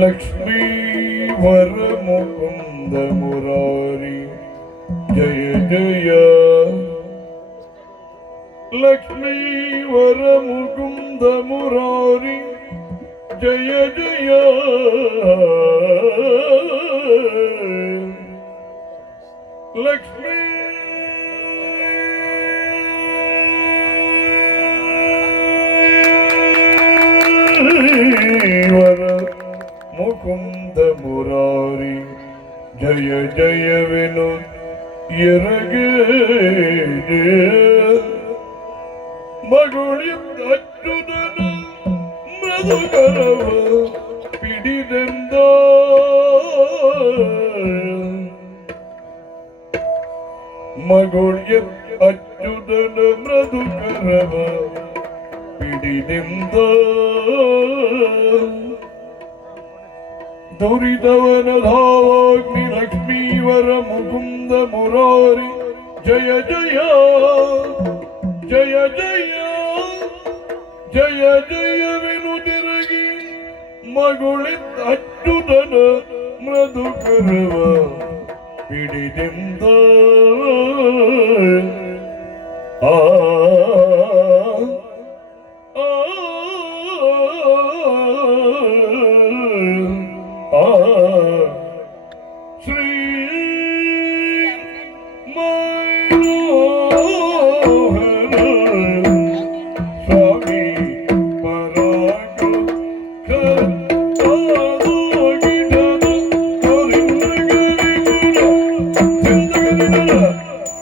லக்ஷ்மி வரமுகுந்த முராரி ஜய ஜய. லக்ஷ்மி வரமுகுந்த முராரி ஜய ஜய. லக்ஷ்மி ജയ ജയവിനു ഇറങ്ങേ. അച്യുതന മൃദുകരവ് പിടിതെന്തോ? മകളിയ അച്യുതന മൃദുകരവ് പിടിതെന്തോ? ನುರಿದವನಧಾವಾಗ್ನಿ ಲಕ್ಷ್ಮೀವರ ಮುಕುಂದ ಮುರಾರಿ. ಜಯ ಜಯ ಜಯ ಜಯ ಜಯ, ಜಯವೆನು ತಿರುಗಿ. ಮಗುಳಿದ್ದ ಅಚ್ಚುತನ ಮೃದು ಕರವ. ಬಿಡಿದೆಂದ